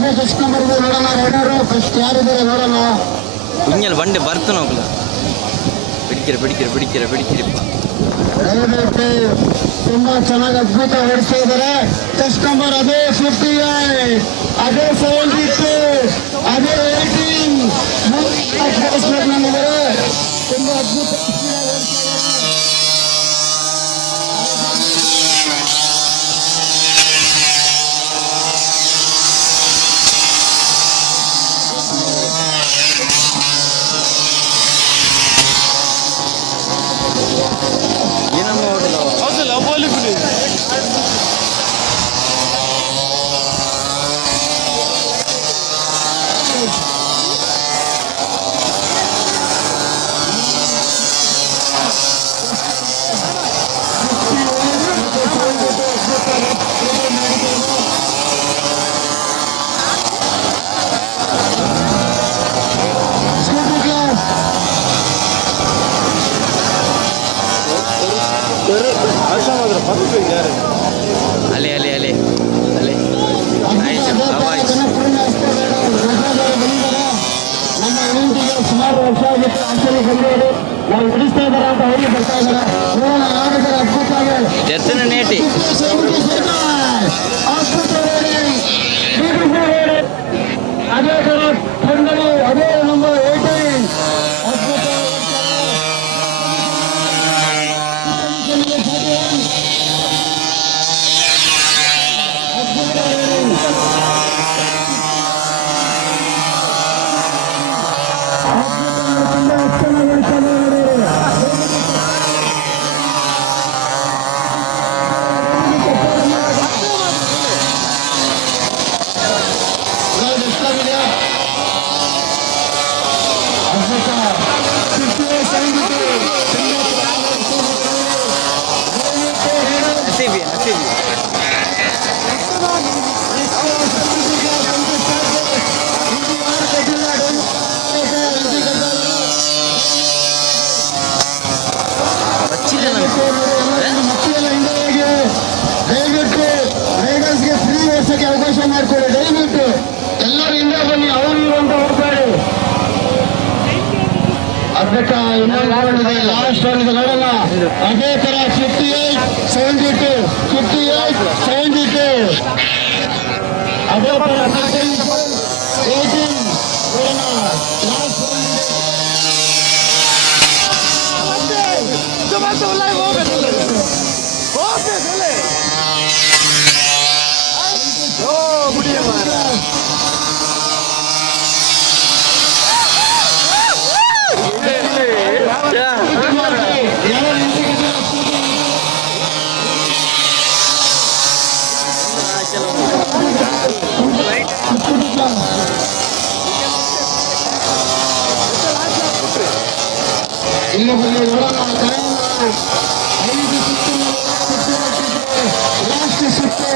ಅದೇ first number ಇದೆ ನೋಡೋಣ. ರೈಡರು ಫಸ್ಟ್ ಯಾರಿದ್ದಾರೆ ನೋಡೋಣ. ಕುಂಜಲ್ ಬಂಡೆ ಬರ್ತಾನ ಹೋಗ್ಲ ಬಿಡಿಕಿರಪ್ಪ ದಯವಿಟ್ಟು ತುಂಬಾ ಚೆನ್ನಾಗಿ ಅದ್ಭುತ ಓಡಿಸ್ತಾ ಇದ್ದಾರೆ. ಫಸ್ಟ್ ನಂಬರ್ ಅದೇ 58, ಅದೇ 72, ಅದೇ 18 ನನಗೆ ತುಂಬಾ ಅದ್ಭುತ ಅಲೆ ನಮ್ಮ ಯೂನಿಟಿಗೆ ಸುಮಾರು ವರ್ಷ ಆಗಿತ್ತು. ಆಚರಣೆ ಬಂದವರು ನಾವು ಬಿಡಿಸ್ತಾ ಇದ್ದಾರೆ ಅಂತ ಹೇಳಿ ಬರ್ತಾ ಇದ್ದಾರೆ. ನೋಡೋಣ ಯಾರಿದ್ದಾರೆ ಅದ್ಭುತ ಎತ್ತನ ನೇಟಿ ಅದೇ ತರ ತಂಡಗಳು ಅದೇ ನಂಬರ್ 18 ಅದ್ಭುತ ಅವಕಾಶ ಮಾಡಿಕೊಡಿ. ದಯವಿಟ್ಟು ಎಲ್ಲರೂ ಹಿಂದೆ ಬನ್ನಿ. ಅವರು ಅಂತ ಹೋಗ್ಬೇಡಿ. ಅದ್ಭುತ ಇನ್ನೊಂದು ಲಾಸ್ಟ್ ನೋಡೋಣ. ಅದೇ ತರ 58, 72, 58, 72 ಅದೇ ತರ 18 ಇಲ್ಲಿ ಬನ್ನಿ ನೋಡೋಣ. 5 ಸುತ್ತು ಲಾಸ್ಟ್ ಸುತ್ತು